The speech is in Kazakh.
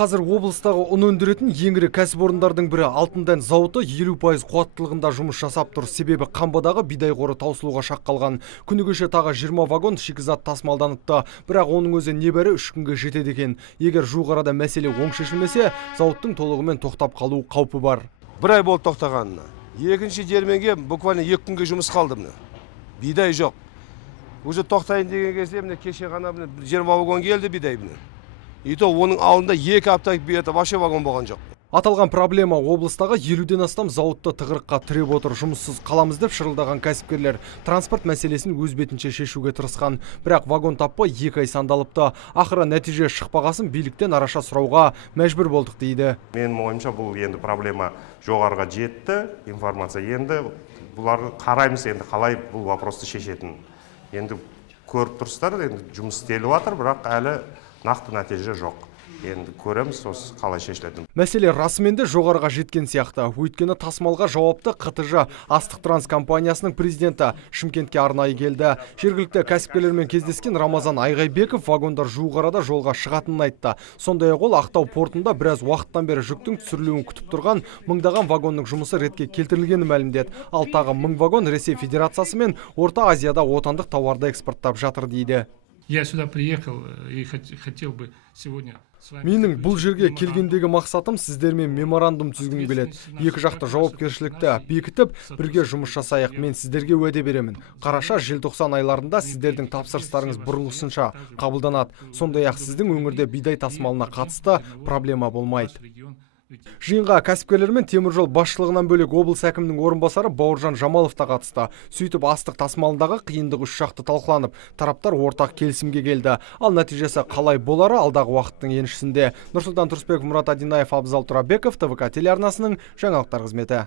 Қазір облыстағы ұн өндіретін ең ірі кәсіпорындардың бірі Алтындән зауыты 50% қуаттылығында жұмыс жасап тұр. Себебі қамбадағы бидай қоры таусылуға шақ қалған. Күні кеше тағы 20 вагон шикізат тасымалданыпты. Бірақ оның өзі небәрі 3 күнге жетеді екен. Егер жуық арада мәселе оң шешілмесе, зауыттың толығымен тоқтап қалу қаупі бар. Бір ай болды тоқтағанына. Екінші диірменге буквально 2 күнге жұмыс қалды міне. Бидай жоқ. Уже тоқтайын деген кезде міне кеше ғана 20 вагон келді бидай міне. И то оның алдында 2 апта бүйеті вообще вагон болған жоқ. Аталған проблема облыстағы 50-ден астам зауытты тығырыққа тіреп отыр. Жұмыссыз қаламыз деп шырылдаған кәсіпкерлер транспорт мәселесін өз бетінше шешуге тырысқан. Бірақ вагон таппай 2 ай сандалыпты. Ақыры нәтиже шықпағасын биліктен араша сұрауға мәжбүр болдық дейді. Менің ойымша бұл енді проблема жоғарыға жетті. Информация енді бұларды қараймыз енді қалай бұл вопросты шешетін. Енді көріп тұрсыздар, енді жұмыс істеліп жатыр, бірақ әлі нақты нәтиже жоқ. Енді көреміз осы қалай шешіледі. Мәселе расымен де жоғарыға жеткен сияқты. Өйткені тасымалға жауапты қтж Астық Транс компаниясының президенті Шымкентке арнайы келді. Жергілікті кәсіпкерлермен кездескен Рамазан Айғайбеков вагондар жуық арада жолға шығатынын айтты. Сондай-ақ ол Ақтау портында біраз уақыттан бері жүктің түсірілуін күтіп тұрған мыңдаған вагонның жұмысы ретке келтірілгенін мәлімдеді. Ал тағы 1000 вагон Ресей Федерациясы мен Орта Азияда отандық тауарды экспорттап жатыр дейді. Я сюда приехал и хотел бы сегодня с вами... Менің бұл жерге келгендегі мақсатым сіздермен меморандум түзгім келеді. Екі жақты жауапкершілікті бекітіп, бірге жұмыс жасайық. Мен сіздерге уәде беремін. Қараша-желтоқсан айларында сіздердің тапсырыстарыңыз бұрынғысынша қабылданады. Сондай-ақ сіздің өңірде бидай тасымалына қатысты проблема болмайды. Жиынға кәсіпкерлер мен теміржол басшылығынан бөлек облыс әкімінің орынбасары Бауыржан Жамалов та қатысты. Сөйтіп астық тасымалындағы қиындық үш жақты талқыланып, тараптар ортақ келісімге келді. Ал нәтижесі қалай болары алдағы уақыттың еншісінде. Нұрсұлтан Тұрысбеков, Мұрат Адинаев, Абзал Тұрабеков, ТВК телеарнасының жаңалықтар қызметі.